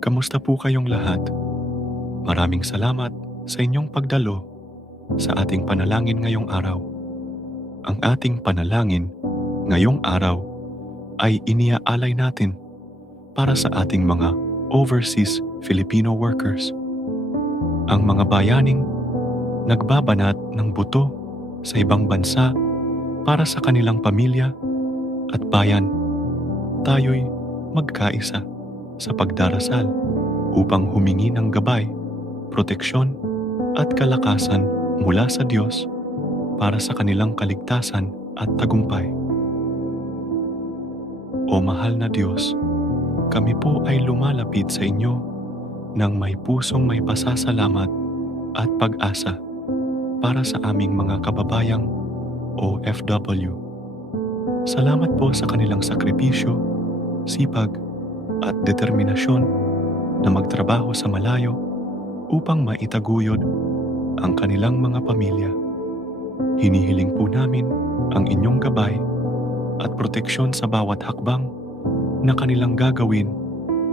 Kamusta po kayong lahat? Maraming salamat sa inyong pagdalo sa ating panalangin ngayong araw. Ang ating panalangin ngayong araw ay iniaalay natin para sa ating mga overseas Filipino workers. Ang mga bayaning nagbabanat ng buto sa ibang bansa para sa kanilang pamilya at bayan. Tayo'y magkaisa sa pagdarasal upang humingi ng gabay, proteksyon at kalakasan mula sa Diyos para sa kanilang kaligtasan at tagumpay. O mahal na Diyos, kami po ay lumalapit sa inyo ng may pusong may pasasalamat at pag-asa para sa aming mga kababayang OFW. Salamat po sa kanilang sakripisyo, sipag at determinasyon na magtrabaho sa malayo upang maitaguyod ang kanilang mga pamilya. Hinihiling po namin ang inyong gabay at proteksyon sa bawat hakbang na kanilang gagawin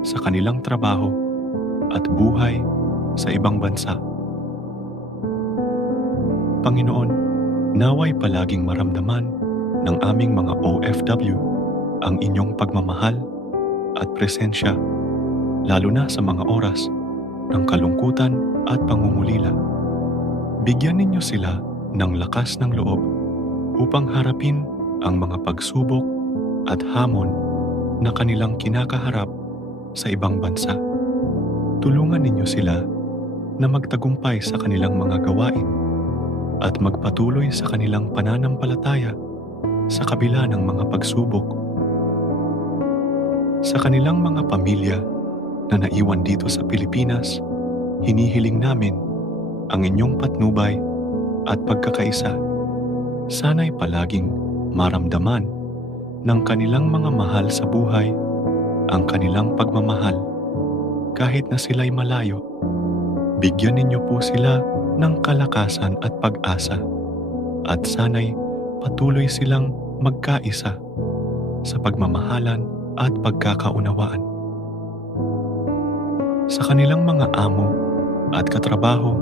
sa kanilang trabaho at buhay sa ibang bansa. Panginoon, naway palaging maramdaman ng aming mga OFW ang inyong pagmamahal at presensya, lalo na sa mga oras ng kalungkutan at pangungulila. Bigyan ninyo sila ng lakas ng loob upang harapin ang mga pagsubok at hamon na kanilang kinakaharap sa ibang bansa. Tulungan ninyo sila na magtagumpay sa kanilang mga gawain at magpatuloy sa kanilang pananampalataya sa kabila ng mga pagsubok. Sa kanilang mga pamilya na naiwan dito sa Pilipinas, hinihiling namin ang inyong patnubay at pagkakaisa. Sana'y palaging maramdaman ng kanilang mga mahal sa buhay ang kanilang pagmamahal kahit na sila'y malayo. Bigyan ninyo po sila ng kalakasan at pag-asa at sana'y patuloy silang magkaisa sa pagmamahalan at pagkakaunawaan. Sa kanilang mga amo at katrabaho,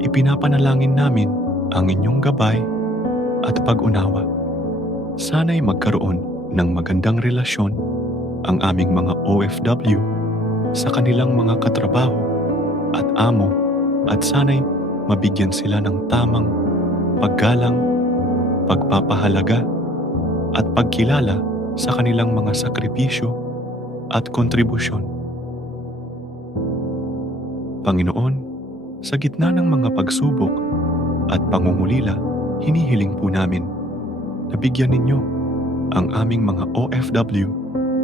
ipinapanalangin namin ang inyong gabay at pag-unawa. Sana'y magkaroon ng magandang relasyon ang aming mga OFW sa kanilang mga katrabaho at amo at sana'y mabigyan sila ng tamang paggalang, pagpapahalaga at pagkilala sa kanilang mga sakripisyo at kontribusyon. Panginoon, sa gitna ng mga pagsubok at pangungulila, hinihiling po namin na bigyan ninyo ang aming mga OFW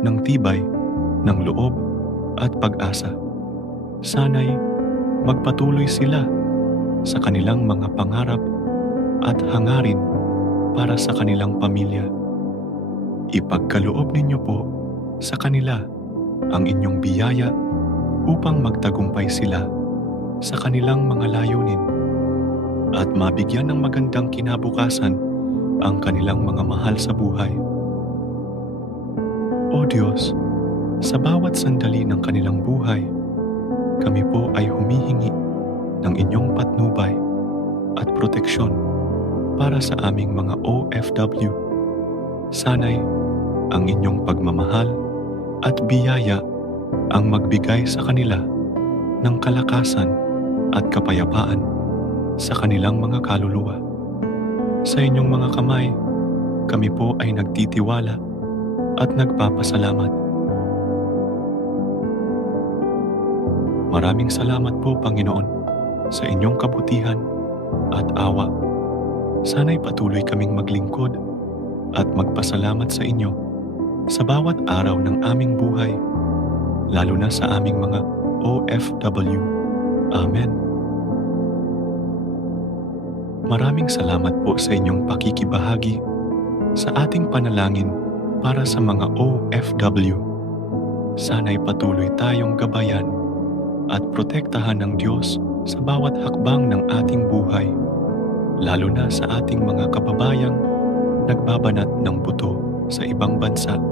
ng tibay, ng loob at pag-asa. Sana'y magpatuloy sila sa kanilang mga pangarap at hangarin para sa kanilang pamilya. Ipagkaloob ninyo po sa kanila ang inyong biyaya upang magtagumpay sila sa kanilang mga layunin at mabigyan ng magandang kinabukasan ang kanilang mga mahal sa buhay. O Diyos, sa bawat sandali ng kanilang buhay, kami po ay humihingi ng inyong patnubay at proteksyon para sa aming mga OFW. Sana'y ang inyong pagmamahal at biyaya ang magbigay sa kanila ng kalakasan at kapayapaan sa kanilang mga kaluluwa. Sa inyong mga kamay, kami po ay nagtitiwala at nagpapasalamat. Maraming salamat po, Panginoon, sa inyong kabutihan at awa. Sana'y patuloy kaming maglingkod at magpasalamat sa inyo sa bawat araw ng aming buhay, lalo na sa aming mga OFW. Amen. Maraming salamat po sa inyong pakikibahagi sa ating panalangin para sa mga OFW. Sana'y patuloy tayong gabayan at protektahan ng Diyos sa bawat hakbang ng ating buhay, lalo na sa ating mga kababayang nagbabanat ng buto sa ibang bansa.